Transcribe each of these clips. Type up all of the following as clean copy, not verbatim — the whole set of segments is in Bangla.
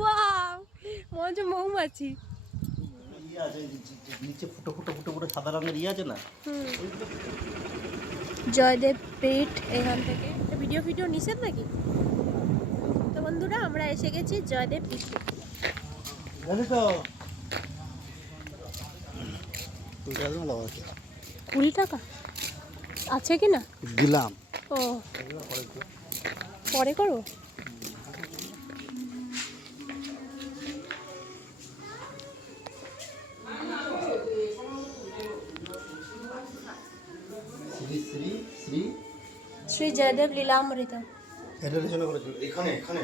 ওয়াও, মনে হচ্ছে মৌমাছি। নিচে ফুটো ফুটো ফুটো ফুটো সাদা রঙের আছে না। জয়দেব পেট এখান থেকে ভিডিও ভিডিও নিষেধ নাকি? তো বন্ধুরা আমরা এসে গেছি জয়দেব পিঠে। জানি তো 20 টাকা আছে কি না দিলাম। ও পরে করো। শ্রী শ্রী শ্রী শ্রী জয়দেব লীলামৃত। এটা রচনা করেছিল এখানে এখানে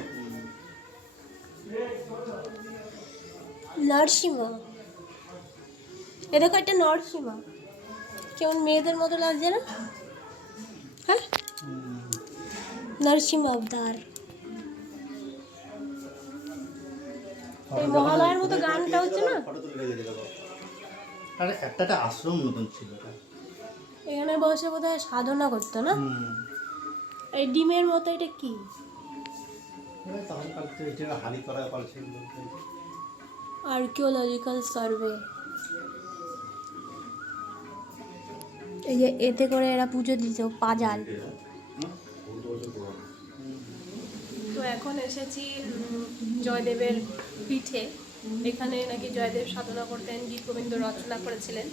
নরসিংহ, এ দেখো একটা নরসিংহ, কেমন মেয়েদের মতো লাগছে না? হ্যাঁ, নরসিংহ অবতার। এই মহালয়ার মতো গানটা হচ্ছে না, আরে একটা আশ্রম মতন ছিল এখানে বসে বোধহয় সাধনা করতো না। এই ডিমের মতো এটা কি? Archaeological survey. এই যে এতে করে এরা পুজো দিত পাজাল। তো এখন এসেছি জয়দেবের পিঠে। এখানে নাকি জয়দেব সাধনা করতেন, গীত গোবিন্দ রচনা করেছিলেন।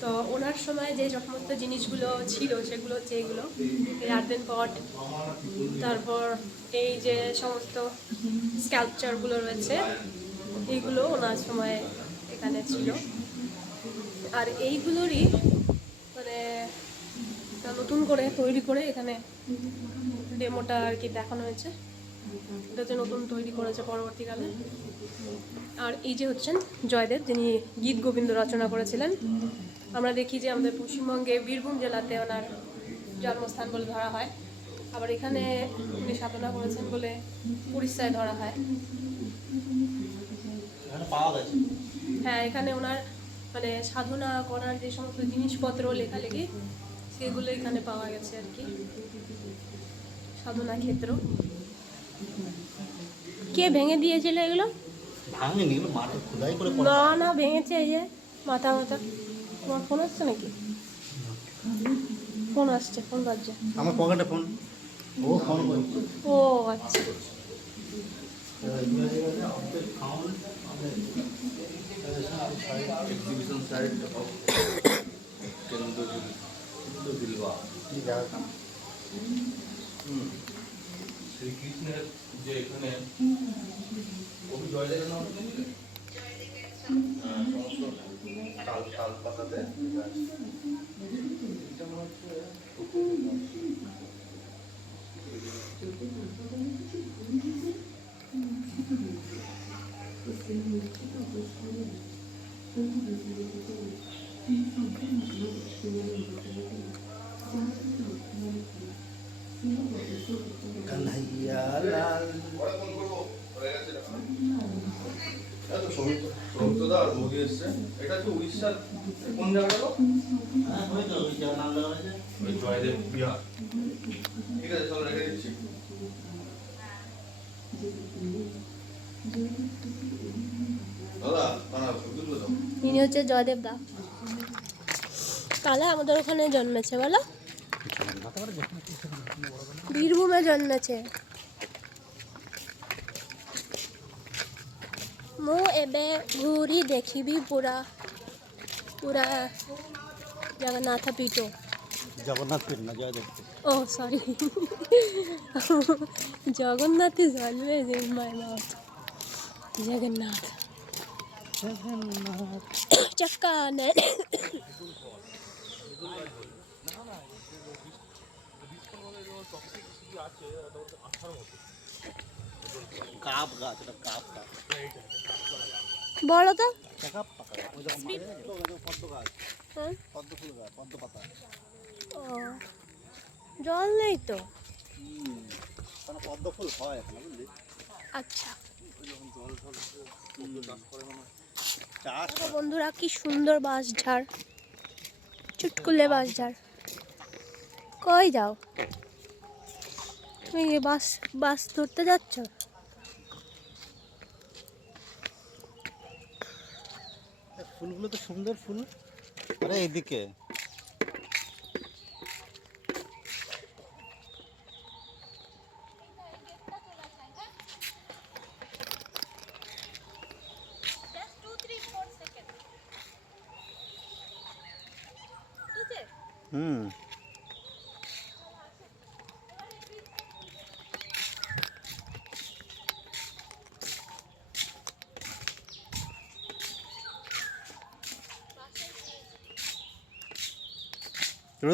তো ওনার সময় যে সমস্ত জিনিসগুলো ছিল সেগুলো হচ্ছে এইগুলো, এই আর্দেন পট, তারপর এই যে সমস্ত স্কাল্পচারগুলো রয়েছে এইগুলো ওনার সময় এখানে ছিল। আর এইগুলোরই মানে নতুন করে তৈরি করে এখানে ডেমোটা আর কি দেখানো হয়েছে। এটা হচ্ছে নতুন তৈরি করেছে পরবর্তীকালে। আর এই যে হচ্ছেন জয়দেব, যিনি গীত গোবিন্দ রচনা করেছিলেন। আমরা দেখি যে আমাদের পশ্চিমবঙ্গে বীরভূম জেলাতে ওনার জন্মস্থান বলে ধরা হয়, আবার এখানে উনি সাধনা করেছেন বলে উড়িষ্যায় ধরা হয়। হ্যাঁ, এখানে ওনার মানে সাধনা করার যে সমস্ত জিনিসপত্র লেখালেখি সেগুলো এখানে পাওয়া গেছে আর কি, সাধনা ক্ষেত্র। কে ভেঙে দিয়েছিল এগুলো? ভাঙেনি, এগুলো মাটি খোদাই করে না না, ভেঙেছে। এই যে মাথা মাথা। তোমার ফোন আসছে নাকি? ফোন আসছে, ফোন বাজছে। আমার পকেটে ফোন। ও ফোন করছে। ও আচ্ছা। এক্সিবিশন সাইট অফ কেন্দ্র বিলবা শ্রীকৃষ্ণের যে এখানে কবি জয়দেবের নাম সমস্ত তাল তাল পাতাতে কানহাইয়া লাল সৌমিত্রদা আর মোদি এসছে। এটা হচ্ছে উড়িষ্যার কোন জায়গা গেল? ওই জয়দেব বিহার। ঠিক আছে, চলো রেখে দিচ্ছি। দাদা দাঁড়া, ছবি তুলে দাও। ইনি হচ্ছে জয়দেব দা। তাহলে আমাদের ওখানে জন্মেছে বলো, বীরভূমে জন্মেছে। ମୁଁ ଏବେ ଘୁରି ଦେଖିବି ପୁରା ପୁରା ଜଗନ୍ନାଥ ପୀଠ। জগন্নাথ পীঠ না, জয়দেব পীঠ। Oh sorry, Jagannath is always in my mouth. Jagannath Jagannath চক্কানে। কাপ গাছ, এটা কাপ গাছ। বলো তো। কাপ পাতা ওই রকম পদ্ম গাছ, হ্যাঁ, পদ্ম ফুল গাছ, পদ্ম পাতা। ও জল নেই তো। মানে পদ্ম ফুল হয় এখানে, বুঝলি? আচ্ছা জল জল পদ্ম চাষ করে মানে চাষ। দেখো বন্ধুরা কি সুন্দর বাঁশঝাড়, চুটকুলে বাঁশঝাড়। কই যাও তুমি? বাস বাস ধরতে যাচ্ছ? ফুলগুলো তো সুন্দর ফুল। আরে এইদিকে হুম।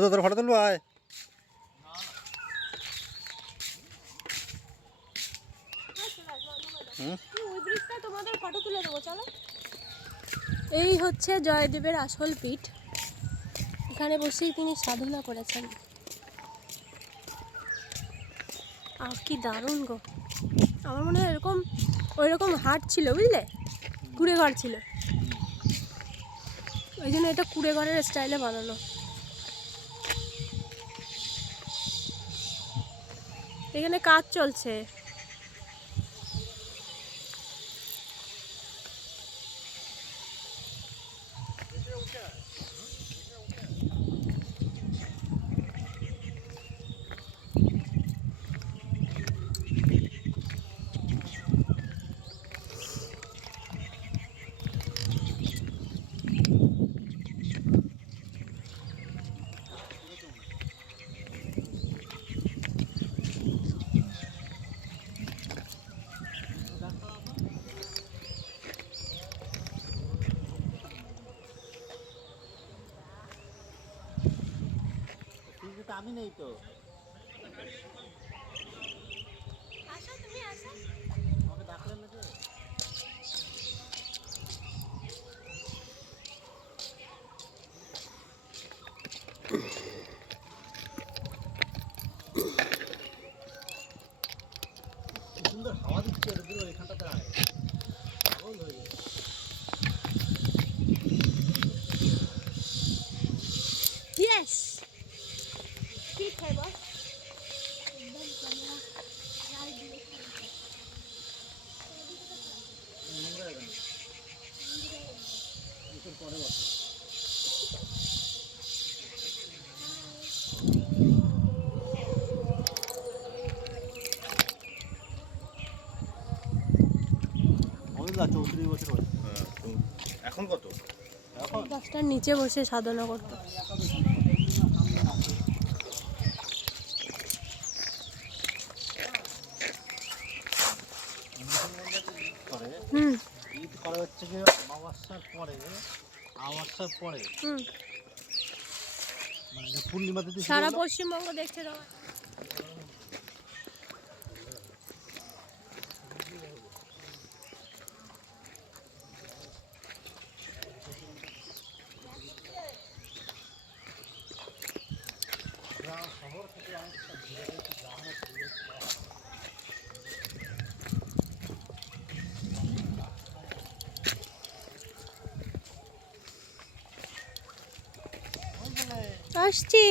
তো তোর ফটো তুলবো আয়। তোমাদের ফটো তুলে দেবো, চলো। এই হচ্ছে জয়দেবের আসল পীঠ। এখানে বসেই তিনি সাধনা করেছেন। কি দারুণ গো! আমার মনে হয় এরকম ওই রকম হাট ছিল, বুঝলে, কুড়ে ঘর ছিল, ওই জন্য এটা কুড়ে ঘরের স্টাইলে বানানো। এখানে কাজ চলছে। আমি নেই তো। আমাকে ডাকলেন না যে? সুন্দর হাওয়া দিচ্ছে এখানটাতে আয়। পাগল হয়ে গেছে। यस, ठीक है बस। एकदम कैमरा राइट डायरेक्शन पे। পরে বসে। অমিতা 34 বছর বয়স। এখন কত? এখন গাছটার নিচে বসে সাধনা করতো। করে হুম ঈদ করা হচ্ছে কি অমাবস্যার পরে, অমাবস্যার পরে হুম, মানে যে পূর্ণিমা তিথি শুরু সারা হলো, পশ্চিমবঙ্গ দেখছে তোমার। শহর থেকে অনেকটা ঘুরে গেছে গ্রামে পরিবেশ। আসছি।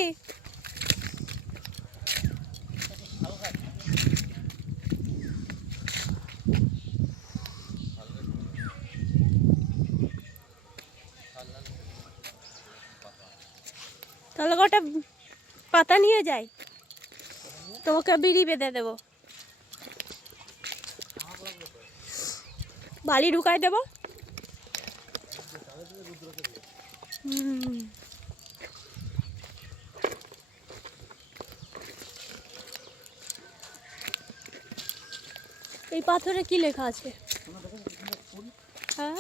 তাহলে কটা পাতা নিয়ে যাই, তোমাকে বিড়ি বেঁধে দেবো, বালি ঢুকাই দেবো। হুম, এই পাথরে কি লেখা আছে? হ্যাঁ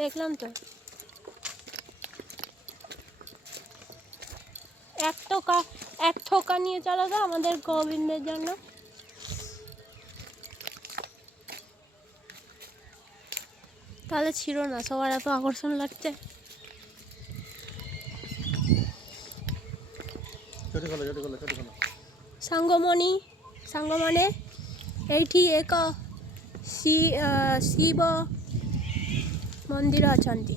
দেখলাম তো। এক ঠোকা নিয়ে চলো তো আমাদের গোবিন্দের জন্য। তাহলে ছিল না, সবার এত আকর্ষণ লাগছে। ସାଙ୍ଗମଣି ସାଙ୍ଗମାନେ ଏଇଠି ଏକ ଶିବ ମନ୍ଦିର ଅଛନ୍ତି,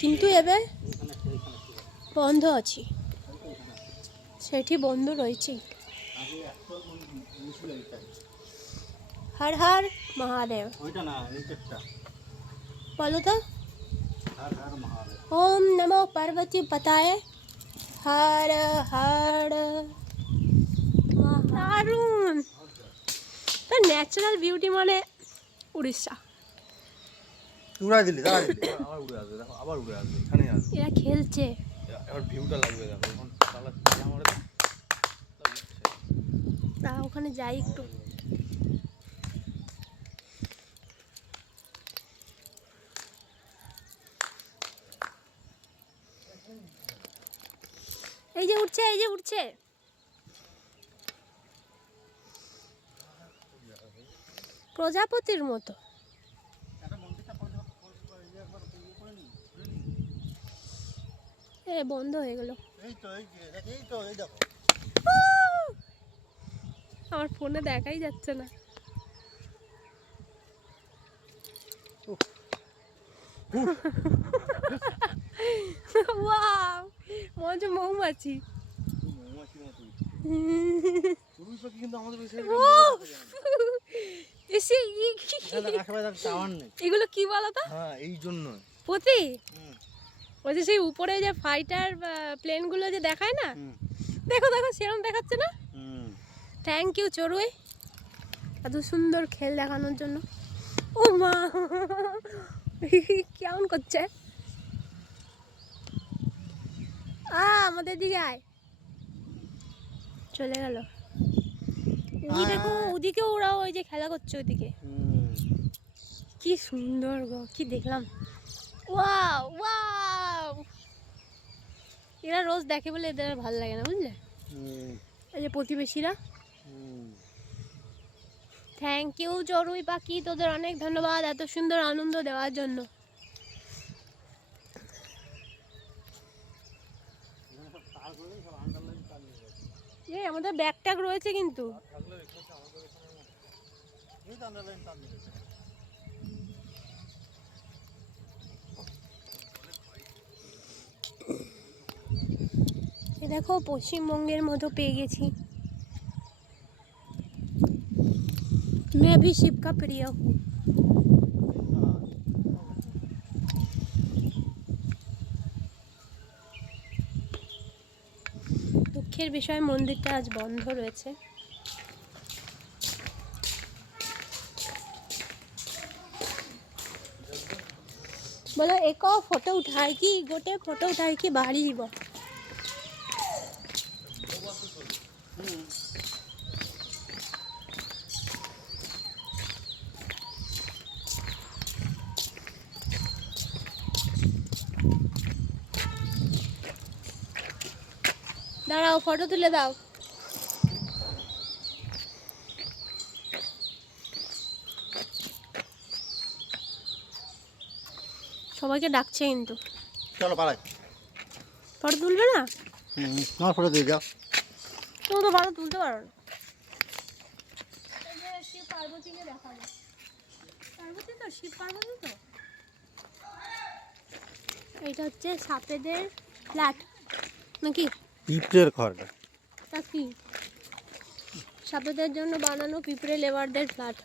କିନ୍ତୁ ଏବେ ବନ୍ଦ ଅଛି, ସେଠି ବନ୍ଦ ରହିଛି। হর হর মহাদেব। ওইটা না, এই চেকটা বলো তো। হর হর মহাদেব। ওম নমো পার্বতী পতায়ে হর হর দারুণ। তো ন্যাচারাল বিউটি মানে উড়িষ্যা। উড়াই দিলি, দাঁড়া দিলি। আবার উড়ে আসবে, দেখো আবার উড়ে আসবে, এখানেই আসবে। এরা খেলছে। এবার ভিউটা লাগবে, দেখো এখন কালার আমার না ওখানে যাই একটু। এই যে উঠছে, এই যে উঠছে। প্রজাপতির মতো। এ বন্ধ হয়ে গেল। এই তো, এই যে, দেখ, এই তো, এই দেখো। আমার ফোনে দেখাই যাচ্ছে না। ওয়াও, মনে হচ্ছে মৌমাছি। মৌমাছির মতো উঠছে। চড়ুই পাখি কিন্তু আমাদের ওই side এ উফ! এসে আশেপাশে আর টাওয়ার নেই। এগুলো কি বলো তো? হ্যাঁ, এই জন্য। পতি, হুম, ওই যে সেই উপরে যে ফাইটার প্লেনগুলো যে দেখায় না, হুম, দেখো দেখো সেরকম দেখাচ্ছে না। হুম। থ্যাংক ইউ চড়ুই, এত সুন্দর খেল দেখানোর জন্য। ও মা, কেমন করছে। আমাদের দিকে আয়। চলে গেল। ওই দেখো ওদিকে ওরা ওই যে খেলা করছে ওইদিকে। হুম। কি সুন্দর গো, কি দেখলাম। Wow wow. এরা রোজ দেখে বলে এদের আর ভালো লাগে না, বুঝলে। হুম, এই যে প্রতিবেশীরা। হুম। থ্যাংক ইউ চড়ুই পাখি, তোদের অনেক ধন্যবাদ এত সুন্দর আনন্দ দেওয়ার জন্য। এই আমাদের ব্যাগ ট্যাগ রয়েছে কিন্তু। এই তো underline টান দিয়েছে। এ দেখো পশ্চিমবঙ্গের মতো পেয়ে গেছি। मैं भी शिव का प्रिय हूँ। দুঃখের বিষয় মন্দিরটা আজ বন্ধ রয়েছে। बोलो एक और फोटो उठाएगी, गोटे फोटो उठाएगी बाहरी जीव। দাঁড়াও ফটো তুলে দাও। সবাইকে ডাকছে কিন্তু। চলো পালাই। ফটো তুলবে না? আমার ফটো দিয়ে যাও। তুমি তো ফটো তুলতে পারো না। শিব পার্বতীকে দেখাবো। পার্বতী তো, শিব পার্বতী তো। এটা হচ্ছে সাপেদের ফ্ল্যাট নাকি? পিঁপড়ের ঘরটা। তা কি? সাপেদের জন্য বানানো পিঁপড়ে লেবারদের ফ্ল্যাট।